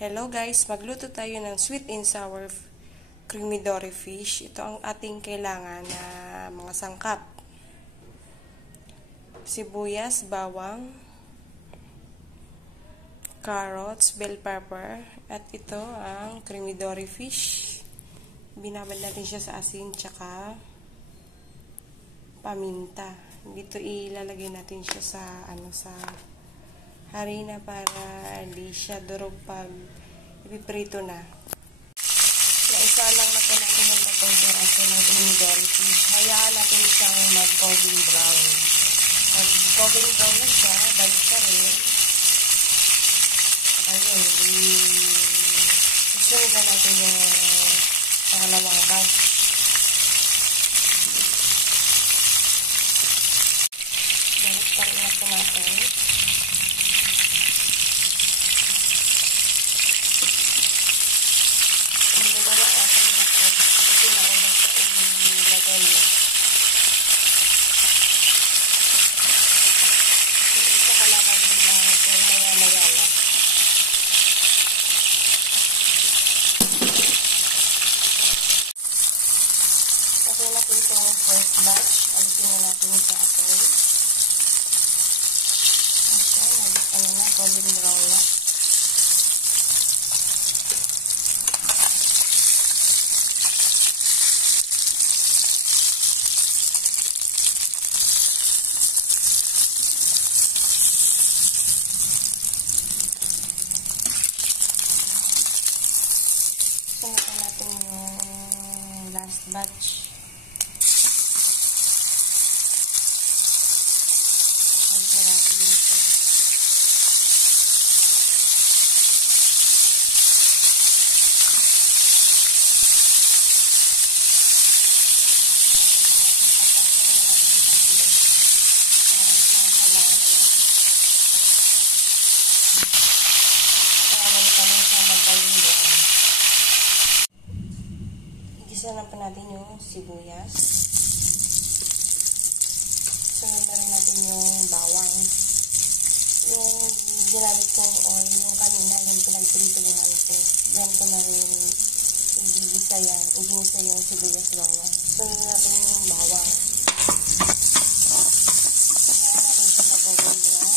Hello guys, magluto tayo ng sweet and sour creamy dory fish. Ito ang ating kailangan na mga sangkap. Sibuyas, bawang, carrots, bell pepper, at ito ang creamy dory fish. Binabad natin siya sa asin tsaka paminta. Dito ilalagay natin siya sa sa harina para hindi siya durog pag ipiprito na. Naisa lang na po natin yung tatong piraso ng creamy dory fish. Hayaan natin siyang mag-golden brown. Pag golden brown na siya, balik ka rin. Ayun, isunod na natin yung pangalawang batch. Balik pa rin na po natin. Okay na po itong first batch. Alisin na natin sa apoy. Ayan na, golden brown na. Ito natin yung last batch. Igisa na pa natin yung sibuyas. Sunod na rin natin yung bawang. Yung ginamit kong oil, yung kanina, yung pinagprituhan ko. Diyan ko na rin igisa yung sibuyas bawang. Sunod na natin yung bawang. Kaya natin siya mag-golden brown.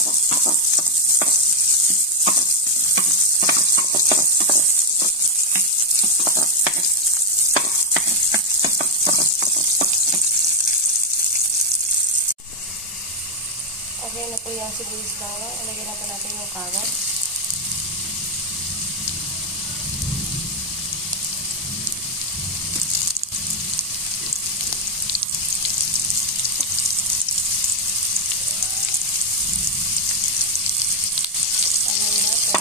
Okay na po yung sibuyas bawang. Ilagay na po natin yung carrots. Ayan na po.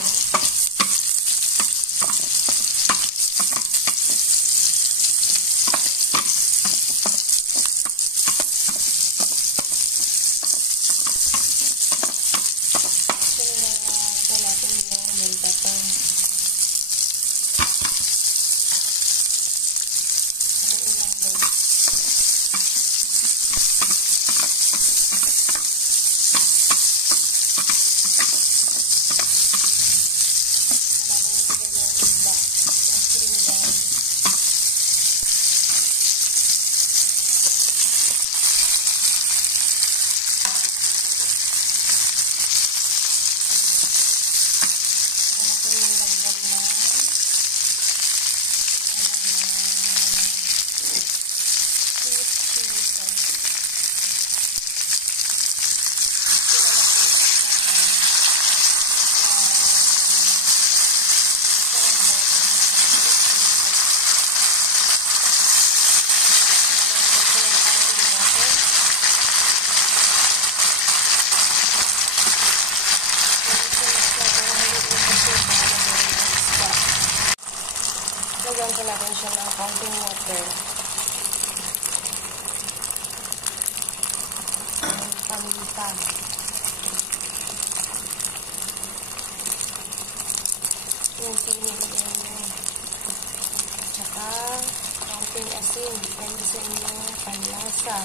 Lagyan ko natin siya ng counting water. Paminta. Yung pinili mo. Tsaka counting asin. Depende sa inyong panlasa.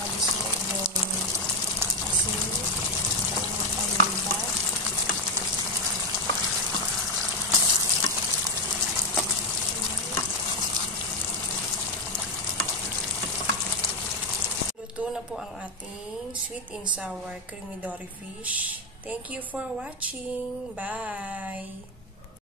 sinabis ko yung asin, yung paminta. Luto na po ang ating sweet and sour creamy dory fish. Thank you for watching. Bye!